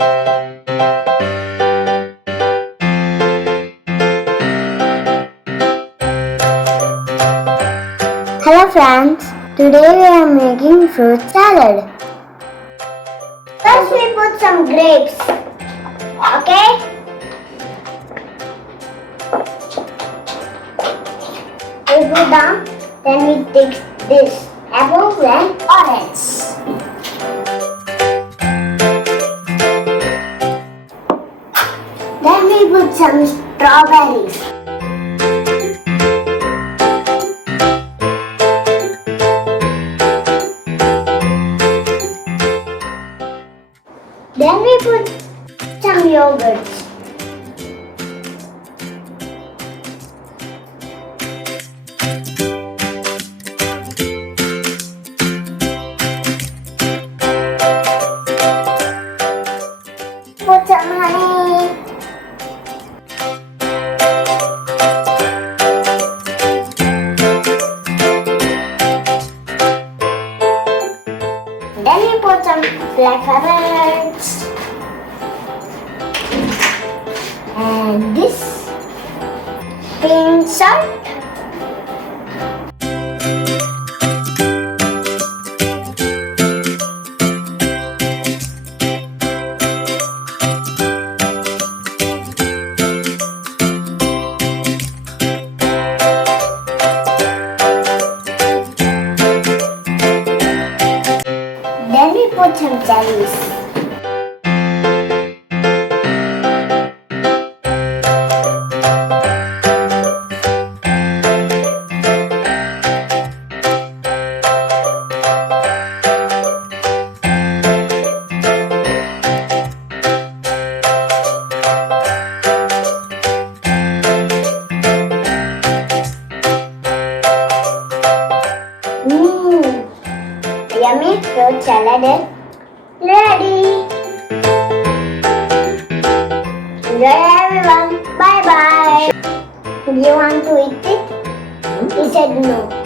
Hello friends, today we are making fruit salad. First we put some grapes, okay? We put down, then we take this apple and orange. Then we put some strawberries. Then we put some yogurts. Put some honey. Then we put some black pepper. And this pink salt. Then we put some cherries. Yummy fruit salad is ready. Enjoy everyone. Bye bye. Do you want to eat it? He said no.